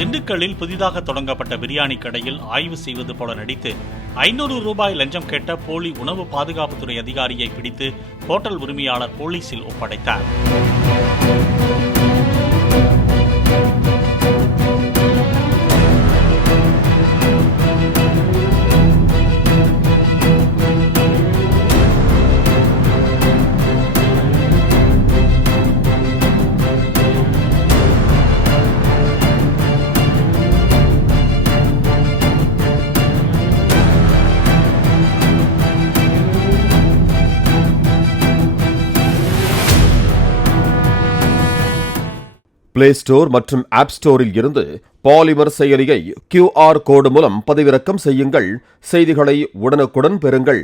திண்டுக்கல்லில் புதிதாக தொடங்கப்பட்ட பிரியாணி கடையில் ஆய்வு செய்வது போல நடித்து 500 ரூபாய் லஞ்சம் கேட்ட போலி உணவு பாதுகாப்புத்துறை அதிகாரியை பிடித்து ஹோட்டல் உரிமையாளர் போலீசில் ஒப்படைத்தார். பிளே ஸ்டோர் மற்றும் ஆப் ஸ்டோரில் இருந்து பாலிமர் செயலியை QR கோடு மூலம் பதிவிறக்கம் செய்யுங்கள். செய்திகளை உடனுக்குடன் பெறுங்கள்.